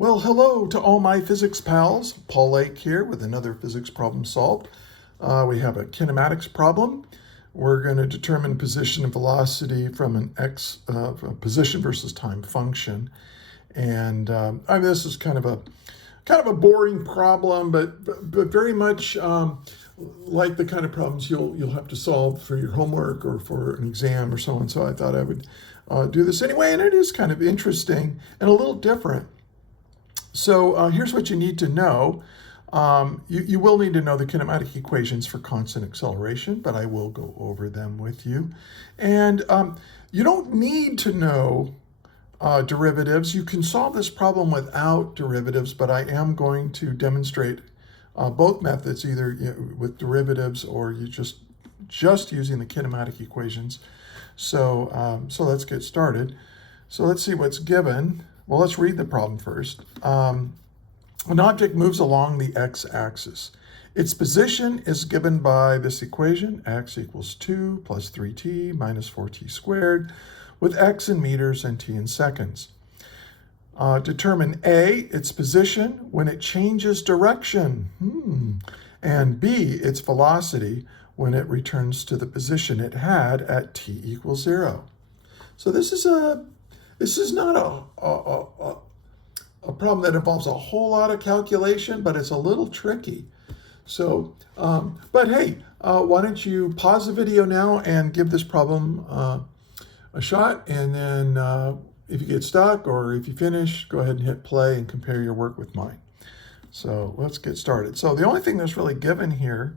Well, hello to all my physics pals. Paul Lake here with another physics problem solved. We have a kinematics problem. We're going to determine position and velocity from an position versus time function. And this is kind of a boring problem, but very much like the kind of problems you'll have to solve for your homework or for an exam or so on. So I thought I would do this anyway, and it is kind of interesting and a little different. So here's what you need to know. You will need to know the kinematic equations for constant acceleration, but I will go over them with you. And you don't need to know derivatives. You can solve this problem without derivatives, but I am going to demonstrate both methods, either with derivatives or you just using the kinematic equations. So let's get started. So let's see what's given. Well, let's read the problem first. An object moves along the x-axis. Its position is given by this equation, x equals 2 plus 3t minus 4t squared, with x in meters and t in seconds. Determine A, its position when it changes direction, and B, its velocity when it returns to the position it had at t equals 0. So this is not a problem that involves a whole lot of calculation, but it's a little tricky. So, but hey, why don't you pause the video now and give this problem a shot, and then if you get stuck or if you finish, go ahead and hit play and compare your work with mine. So let's get started. So the only thing that's really given here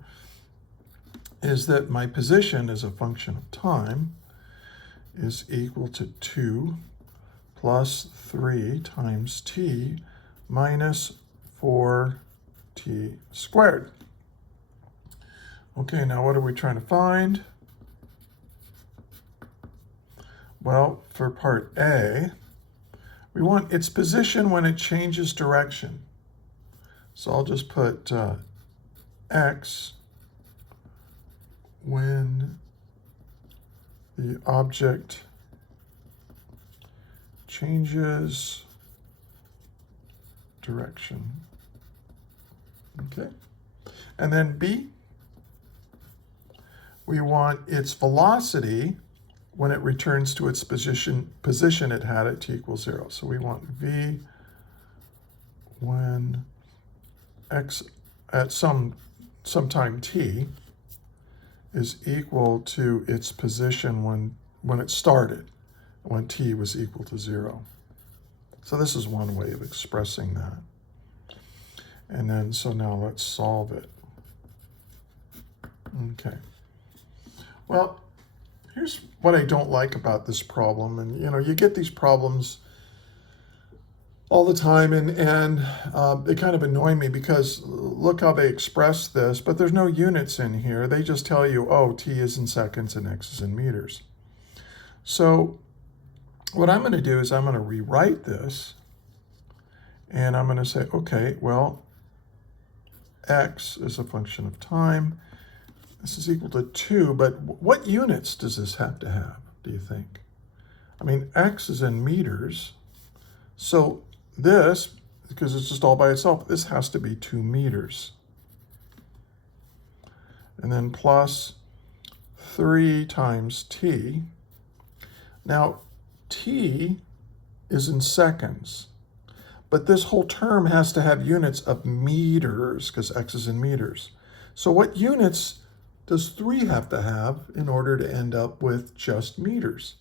is that my position as a function of time is equal to 2 plus 3 times t minus 4t squared. Okay, now what are we trying to find? Well, for part A, we want its position when it changes direction. So I'll just put x when the object changes direction. Okay. And then B, we want its velocity when it returns to its position it had at t equals 0. So we want v when x at some time t is equal to its position when it started, when t was equal to 0. So this is one way of expressing that. And then, so now let's solve it. Okay. Well, here's what I don't like about this problem. And you get these problems all the time, and they kind of annoy me because look how they express this, but there's no units in here. They just tell you, oh, t is in seconds and x is in meters. So what I'm going to do is I'm going to rewrite this, and I'm going to say, okay, well, x is a function of time. This is equal to 2, but what units does this have to have, do you think? I mean, x is in meters, so this, because it's just all by itself, this has to be 2 meters. And then plus 3 times t. Now, t is in seconds, but this whole term has to have units of meters because x is in meters. So what units does 3 have to have in order to end up with just meters?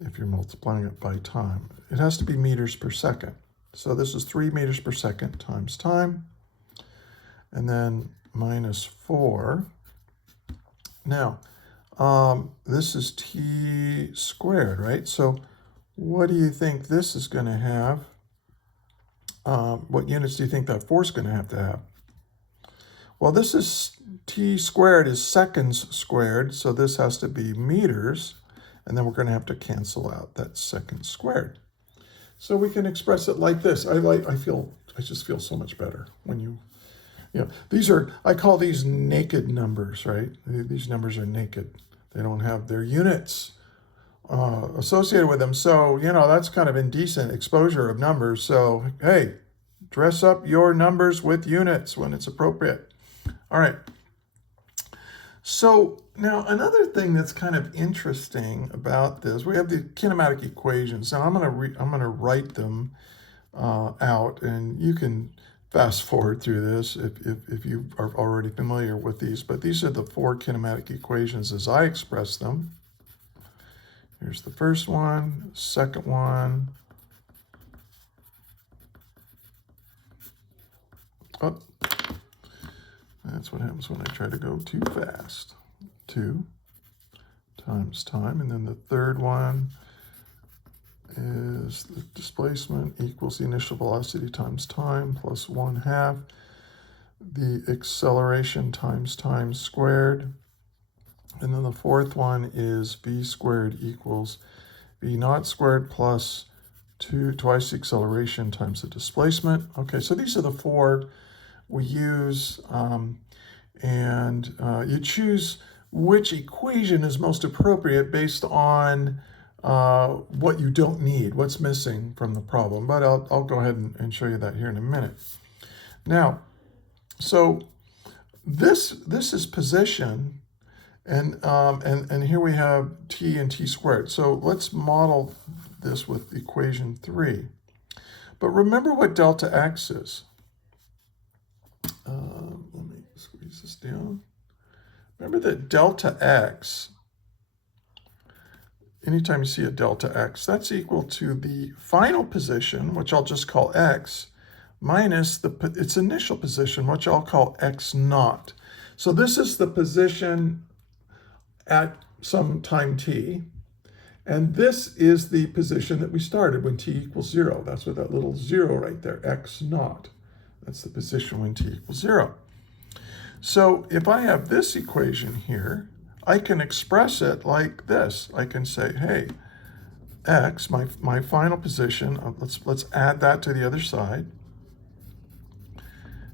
If you're multiplying it by time, it has to be meters per second. So this is 3 meters per second times time, and then minus 4. Now, this is t squared, right? So what do you think this is going to have? What units do you think that 4 is going to have? Well, this is t squared is seconds squared, so this has to be meters, and then we're going to have to cancel out that second squared. So we can express it like this. I just feel so much better when I call these naked numbers, right? These numbers are naked. They don't have their units associated with them. So, that's kind of indecent exposure of numbers. So, hey, dress up your numbers with units when it's appropriate. All right. So now another thing that's kind of interesting about this, we have the kinematic equations. Now I'm going to write them out, and you can fast forward through this if you are already familiar with these. But these are the four kinematic equations as I express them. Here's the first one, second one. Oh, that's what happens when I try to go too fast. 2 times time. And then the third one is the displacement equals the initial velocity times time plus 1/2 the acceleration times time squared. And then the fourth one is v squared equals v naught squared plus twice the acceleration times the displacement. Okay, so these are the four we use, and you choose which equation is most appropriate based on what you don't need, what's missing from the problem. But I'll go ahead and show you that here in a minute. Now, so this is position, and here we have t and t squared. So let's model this with equation 3. But remember what delta x is. Let me squeeze this down. Remember that delta x, anytime you see a delta x, that's equal to the final position, which I'll just call x, minus its initial position, which I'll call x naught. So this is the position at some time t, and this is the position that we started when t equals 0. That's what that little 0 right there, x naught. That's the position when t equals 0. So if I have this equation here, I can express it like this. I can say, hey, x, my final position, let's add that to the other side,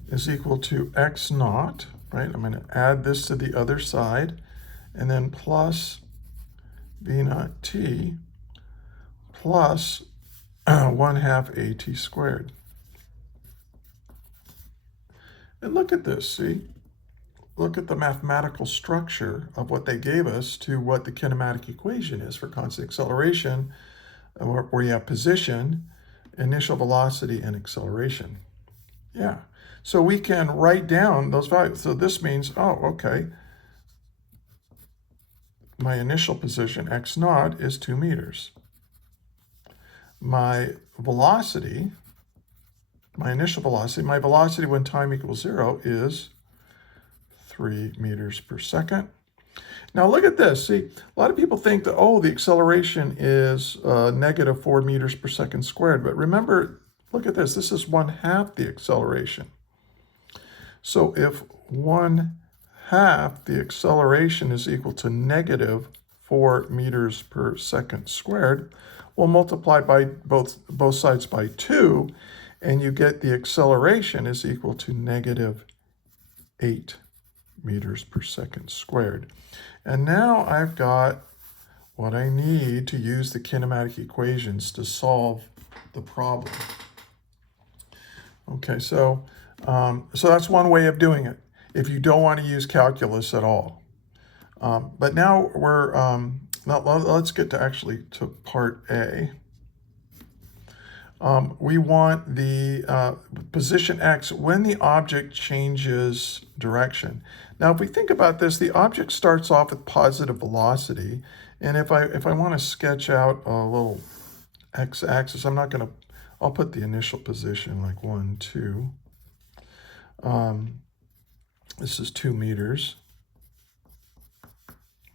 is equal to x naught, right? I'm going to add this to the other side, and then plus v naught t plus 1/2 at squared. And look at this, see? Look at the mathematical structure of what they gave us to what the kinematic equation is for constant acceleration, where you have position, initial velocity, and acceleration. Yeah, so we can write down those values. So this means, oh, okay, my initial position, x naught, is 2 meters. My velocity, my initial velocity, my velocity when time equals 0 is 3 meters per second. Now look at this. See, a lot of people think that, oh, the acceleration is negative 4 meters per second squared. But remember, look at this. This is 1/2 the acceleration. So if 1/2 the acceleration is equal to negative 4 meters per second squared, we'll multiply by both sides by 2, and you get the acceleration is equal to negative 8 meters per second squared. And now I've got what I need to use the kinematic equations to solve the problem. Okay, so that's one way of doing it, if you don't want to use calculus at all. But now let's get to part A. We want the position x when the object changes direction. Now, if we think about this, the object starts off with positive velocity, and if I want to sketch out a little x-axis, I'll put the initial position like 1, 2. This is 2 meters.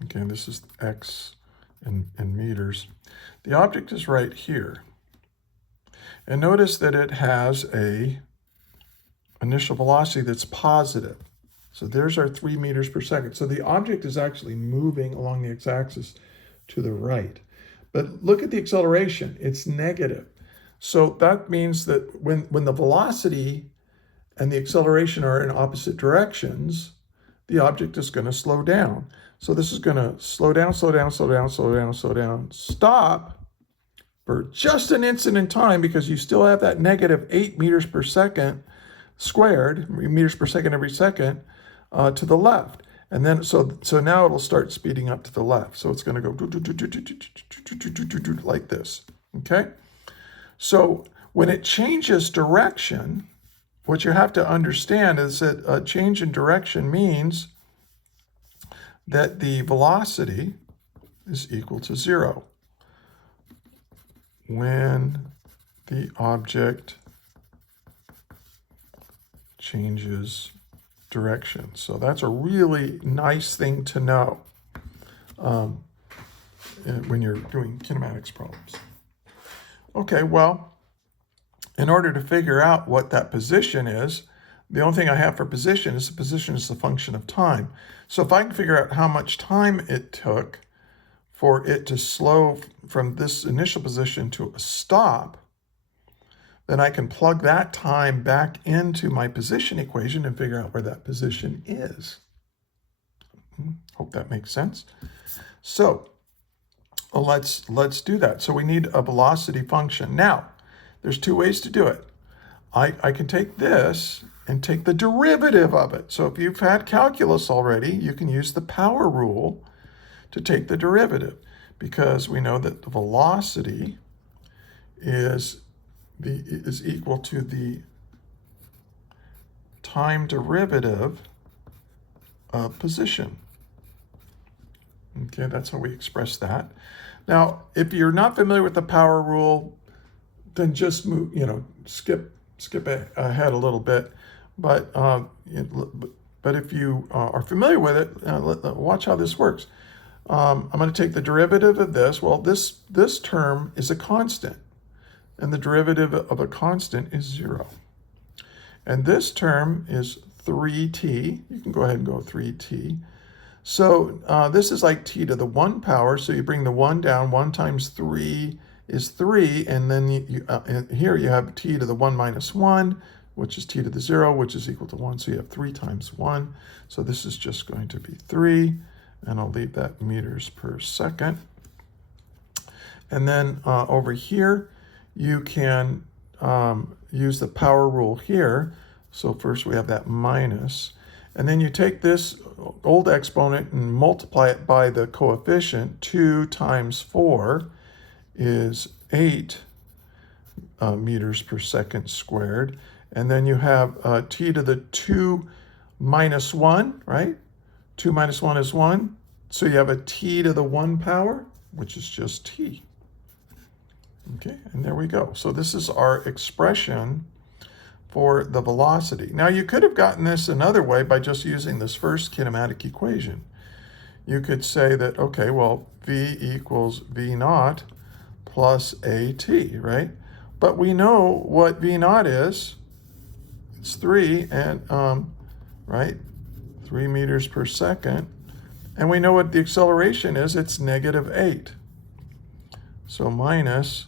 Okay, this is x in meters. The object is right here. And notice that it has a initial velocity that's positive. So there's our 3 meters per second. So the object is actually moving along the x-axis to the right. But look at the acceleration. It's negative. So that means that when the velocity and the acceleration are in opposite directions, the object is going to slow down. So this is going to slow down, slow down, slow down, slow down, slow down, stop for just an instant in time because you still have that negative 8 meters per second squared, meters per second every second, to the left. And then, so now it'll start speeding up to the left. So it's going to go like this, okay? So when it changes direction, what you have to understand is that a change in direction means that the velocity is equal to 0 when the object changes direction. So that's a really nice thing to know when you're doing kinematics problems. Okay, well, in order to figure out what that position is, the only thing I have for position is the position is the function of time. So if I can figure out how much time it took for it to slow from this initial position to a stop, then I can plug that time back into my position equation and figure out where that position is. Hope that makes sense. So let's do that. So we need a velocity function. Now, there's two ways to do it. I can take this and take the derivative of it. So if you've had calculus already, you can use the power rule to take the derivative, because we know that the velocity is equal to the time derivative of position. Okay, that's how we express that. Now, if you're not familiar with the power rule, then just move, skip ahead a little bit. But if you are familiar with it, watch how this works. I'm going to take the derivative of this. Well, this term is a constant, and the derivative of a constant is 0. And this term is 3t. You can go ahead and go 3t. So this is like t to the 1 power. So you bring the 1 down. 1 times 3 is 3. And then here you have t to the 1 minus 1, which is t to the 0, which is equal to 1. So you have 3 times 1. So this is just going to be 3. And I'll leave that meters per second. And then over here, you can use the power rule here. So first we have that minus. And then you take this old exponent and multiply it by the coefficient. 2 times 4 is 8 meters per second squared. And then you have t to the 2 minus 1, right? 2 minus 1 is 1. So you have a t to the 1 power, which is just t. Okay, and there we go. So this is our expression for the velocity. Now you could have gotten this another way by just using this first kinematic equation. You could say that, okay, well, v equals v naught plus at, right? But we know what v naught is. It's 3, and right, 3 meters per second. And we know what the acceleration is. It's negative 8. So minus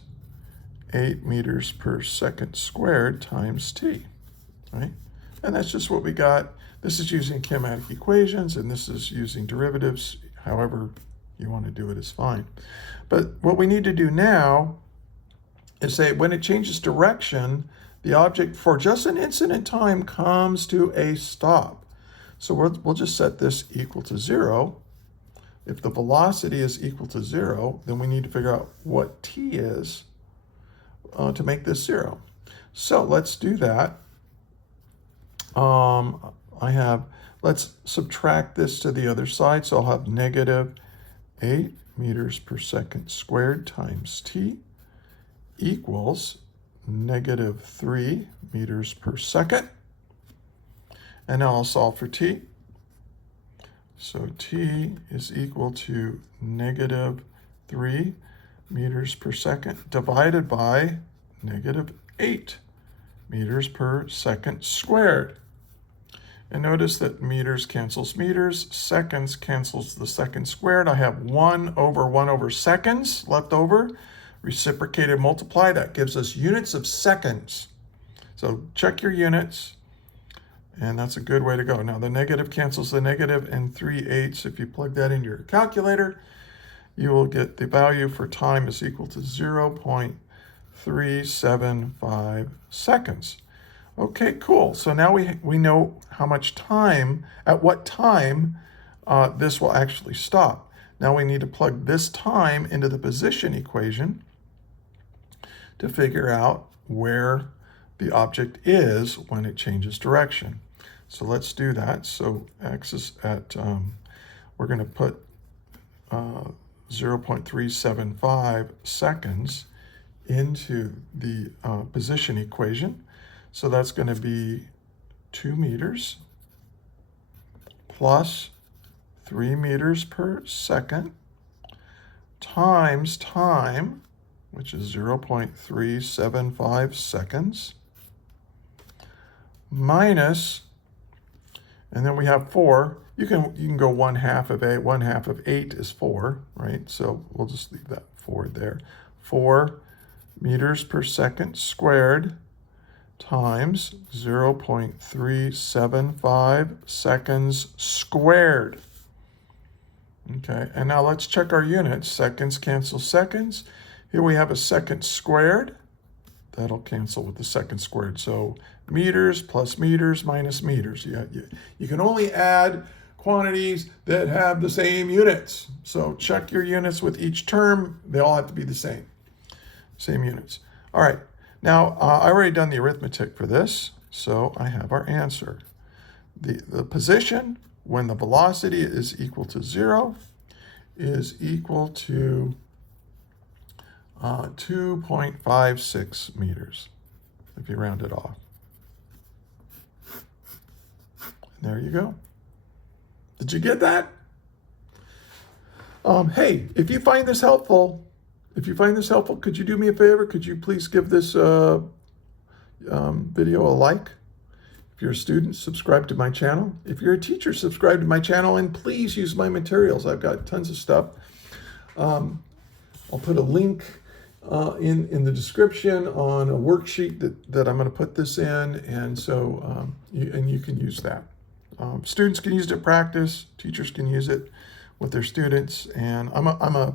8 meters per second squared times t, right? And that's just what we got. This is using kinematic equations, and this is using derivatives. However you want to do it is fine. But what we need to do now is say when it changes direction, the object for just an instant in time comes to a stop. So we'll just set this equal to 0. If the velocity is equal to 0, then we need to figure out what t is to make this 0. So let's do that. Let's subtract this to the other side. So I'll have negative 8 meters per second squared times t equals negative 3 meters per second. And now I'll solve for t. So t is equal to negative 3 meters per second divided by negative 8 meters per second squared. And notice that meters cancels meters, seconds cancels the second squared. I have 1 over seconds left over. Reciprocated multiply, that gives us units of seconds. So check your units. And that's a good way to go. Now the negative cancels the negative, and 3/8, if you plug that into your calculator, you will get the value for time is equal to 0.375 seconds. Okay, cool. So now we know how much time, at what time this will actually stop. Now we need to plug this time into the position equation to figure out where the object is when it changes direction. So let's do that. So x is at, we're going to put 0.375 seconds into the position equation. So that's going to be 2 meters plus 3 meters per second times time, which is 0.375 seconds, minus, and then we have 4. You can go 1/2 of 8. 1/2 of 8 is 4, right? So we'll just leave that 4 there. 4 meters per second squared times 0.375 seconds squared. Okay, and now let's check our units. Seconds cancel seconds. Here we have a second squared. That'll cancel with the second squared. So meters plus meters minus meters. You can only add quantities that have the same units. So check your units with each term. They all have to be the same units. All right, now I already done the arithmetic for this, so I have our answer. The position when the velocity is equal to 0 is equal to 2.56 meters, if you round it off. And there you go. Did you get that? Hey, if you find this helpful, could you do me a favor? Could you please give this video a like? If you're a student, subscribe to my channel. If you're a teacher, subscribe to my channel, and please use my materials. I've got tons of stuff. I'll put a link in the description on a worksheet that I'm going to put this in, and so you can use that. Students can use it to practice. Teachers can use it with their students. And I'm a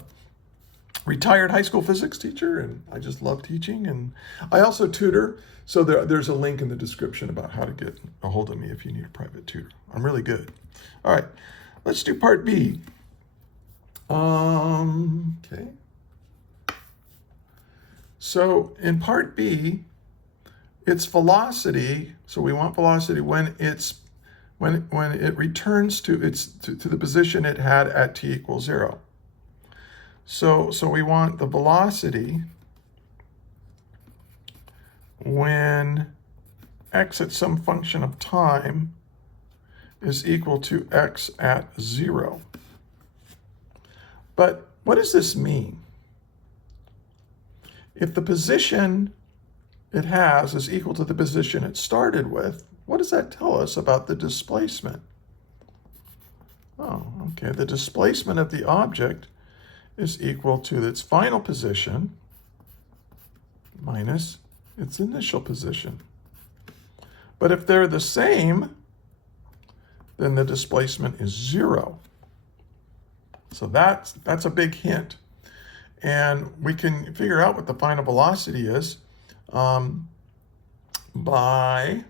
retired high school physics teacher, and I just love teaching. And I also tutor. So there's a link in the description about how to get a hold of me if you need a private tutor. I'm really good. All right, let's do part B. Okay. So in part B, it's velocity. So we want velocity when it returns to the position it had at t equals 0. So we want the velocity when x at some function of time is equal to x at 0. But what does this mean? If the position it has is equal to the position it started with, what does that tell us about the displacement? Oh, okay, the displacement of the object is equal to its final position minus its initial position. But if they're the same, then the displacement is 0. So that's a big hint. And we can figure out what the final velocity is by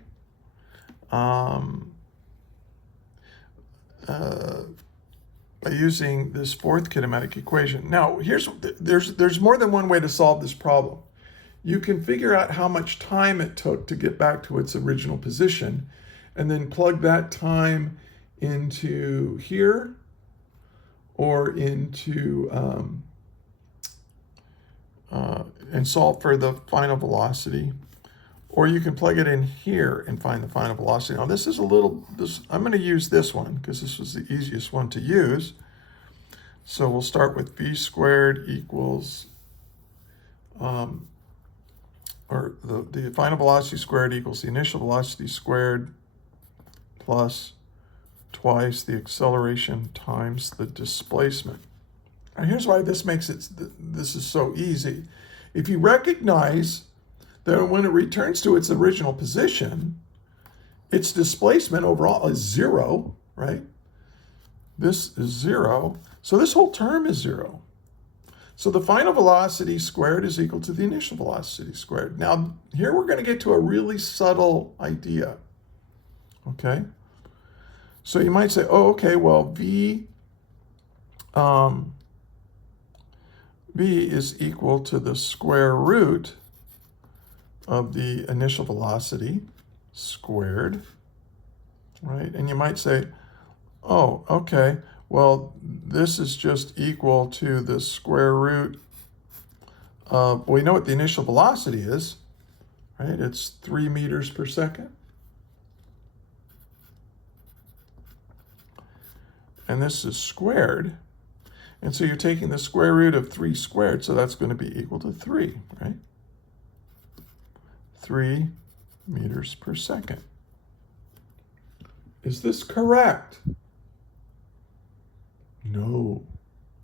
using this fourth kinematic equation. Now, there's more than one way to solve this problem. You can figure out how much time it took to get back to its original position, and then plug that time into here or into and solve for the final velocity. Or you can plug it in here and find the final velocity. Now this is I'm going to use this one because this was the easiest one to use. So we'll start with v squared equals, or the final velocity squared equals the initial velocity squared plus twice the acceleration times the displacement. Now here's why this is so easy. If you recognize that when it returns to its original position, its displacement overall is 0, right? This is 0. So this whole term is 0. So the final velocity squared is equal to the initial velocity squared. Now, here we're going to get to a really subtle idea, okay? So you might say, oh, okay, well, V is equal to the square root of the initial velocity squared, right? And you might say, oh, okay, well, this is just equal to the square root of, well, we know what the initial velocity is, right? It's 3 meters per second. And this is squared. And so you're taking the square root of 3 squared, so that's going to be equal to 3, right? 3 meters per second. Is this correct? No,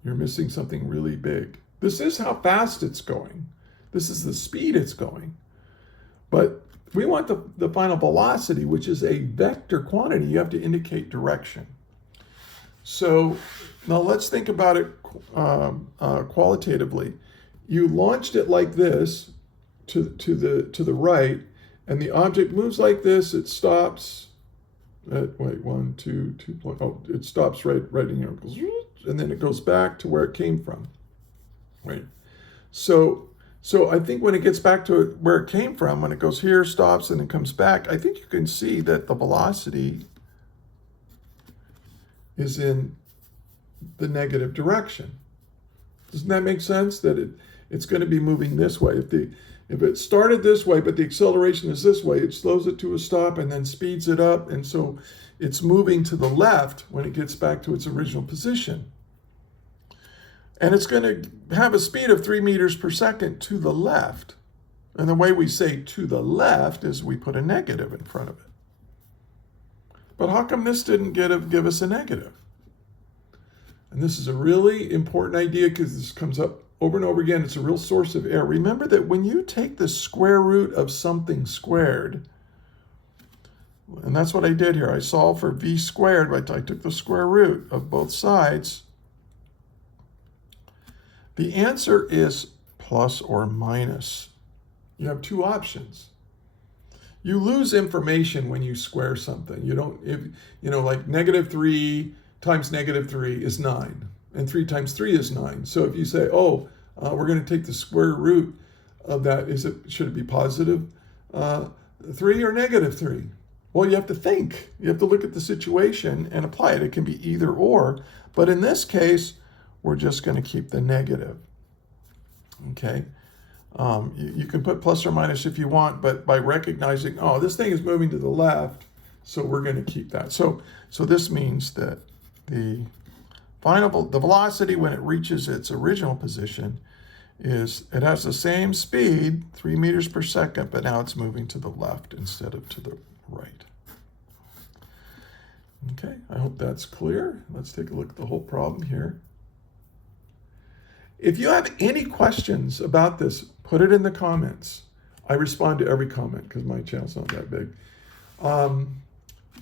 you're missing something really big. This is how fast it's going. This is the speed it's going. But we want the final velocity, which is a vector quantity. You have to indicate direction. So now let's think about it qualitatively. You launched it like this to the right, and the object moves like this. It stops at, wait, 1, 2, 2 point. Oh, it stops right in here, and then it goes back to where it came from. Right. So I think when it gets back to where it came from, when it goes here, stops, and it comes back, I think you can see that the velocity is in the negative direction. Doesn't that make sense? That it's going to be moving this way. If it started this way, but the acceleration is this way, it slows it to a stop and then speeds it up. And so it's moving to the left when it gets back to its original position. And it's going to have a speed of 3 meters per second to the left. And the way we say to the left is we put a negative in front of it. But how come this didn't give us a negative? And this is a really important idea because this comes up over and over again. It's a real source of error. Remember that when you take the square root of something squared, and that's what I did here. I solved for v squared, but I took the square root of both sides. The answer is plus or minus. You have two options. You lose information when you square something. You don't, if you know, like -3 times -3 is 9, and 3 times 3 is 9. So if you say, oh, we're going to take the square root of that, should it be positive 3 or -3? Well, you have to think. You have to look at the situation and apply it. It can be either or, but in this case, we're just going to keep the negative. Okay. You can put plus or minus if you want, but by recognizing, oh, this thing is moving to the left, so we're going to keep that. So this means that the velocity when it reaches its original position it has the same speed, 3 meters per second, but now it's moving to the left instead of to the right. Okay, I hope that's clear. Let's take a look at the whole problem here. If you have any questions about this, put it in the comments. I respond to every comment because my channel's not that big.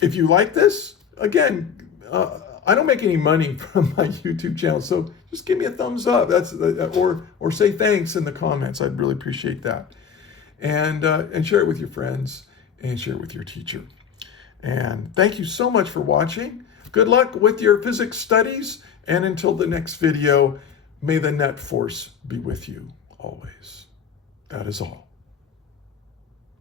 If you like this, again, I don't make any money from my YouTube channel, so just give me a thumbs up. Or say thanks in the comments. I'd really appreciate that. And share it with your friends and share it with your teacher. And thank you so much for watching. Good luck with your physics studies, and until the next video, may the net force be with you always. That is all.